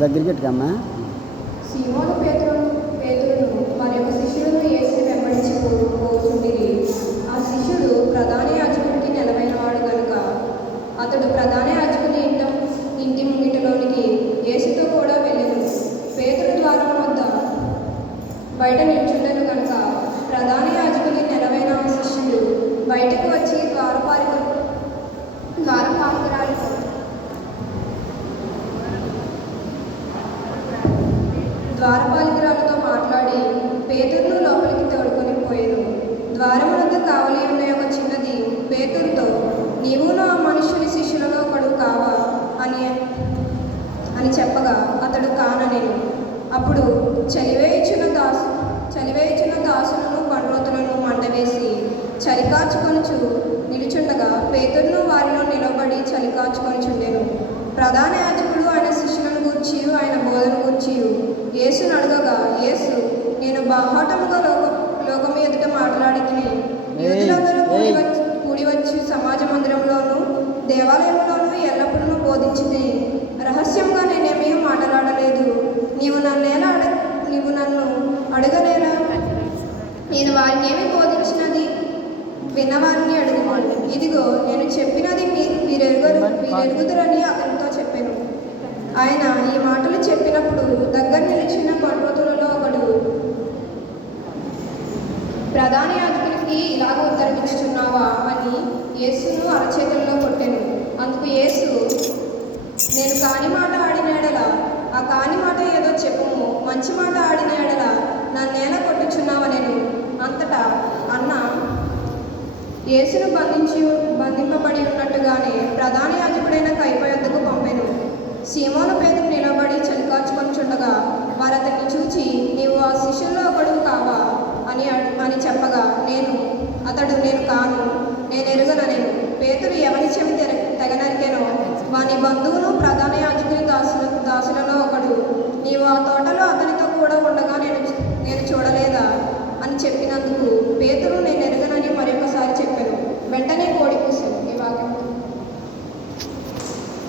దగ్గరికి పెట్టుకమ్మా సీమోను పేతురును పేతురును మరి ఒక శిష్యులను యేసుని వెంబడించి పోతుండిరి ఆ శిష్యుడు ప్రధాన యాజకుడికి నిలవైన వాడు కనుక అతడు ప్రధాన యాజకుని ఇంట ఇంటి ముంగిటలోనికి యేసుతో కూడా వెళ్ళెను. పేతురు ద్వారం వద్ద బయట నిల్చుండెను కనుక ప్రధాన యాజకుని నెలవైన ఆ శిష్యుడు బయటకు వచ్చి ద్వారపాలి ద్వారపాలకురాలితో ద్వారపాలికురాలతో మాట్లాడి పేతురును లోపలికి తోడుకొని పోయాను ద్వారమునద్ద కావలి ఉన్న ఒక చిన్నది పేతురుతో నీవును ఆ మనుషుని శిష్యులలో ఒకడు కావా అని అని చెప్పగా అతడు కాననేను. అప్పుడు చలివేయించిన దాసు చలివేయించిన దాసులను పండ్రోతులను మండవేసి చలికాచుకొనుచు నిలుచుండగా పేతురును వారిలో నిలబడి చలికాచుకొనుచుండెను. ప్రధాన యేసును అడగగా యేసు నేను బాహాటముగా లోక లోకం ఎదుట మాట్లాడి యూదులందరూ కూడి వచ్చి కూడి వచ్చి సమాజ మందిరంలోను దేవాలయంలోనూ ఎల్లప్పుడూ బోధించింది రహస్యంగా నేనేమీ మాట్లాడలేదు. నీవు నన్నేలా అడ నీవు నన్ను అడగనేలా నేను వారిని ఏమి బోధించినది? విన్నవారిని అడుగుకోండి ఇదిగో నేను చెప్పినది మీ- మీరెరుగరు మీరెరుగుదురని అతనితో చెప్పాను. ఆయన ఈ మాటలు చెప్పినప్పుడు ప్రధాన యాజకునికి ఇలాగ ఉత్తరమిచ్చుచున్నావా అని యేసును అరచేతుల్లో కొట్టెను. అందుకు యేసు నేను కాని మాట ఆడిన ఆ కాని మాట ఏదో చెప్పుము మంచి మాట ఆడిన ఎడల నేల కొట్టుచున్నావా నేను? అంతటా అన్న యేసును బంధించి బంధింపబడి ఉన్నట్టుగానే ప్రధాన యాజకుడైన కైప యొద్దకు పంపాను. సీమోను పేదకు నిలబడి చలికాచుకొనిచుండగా వారు అతన్ని చూచి నీవు ఆ శిష్యుల్లో ఒకడు me abandonam para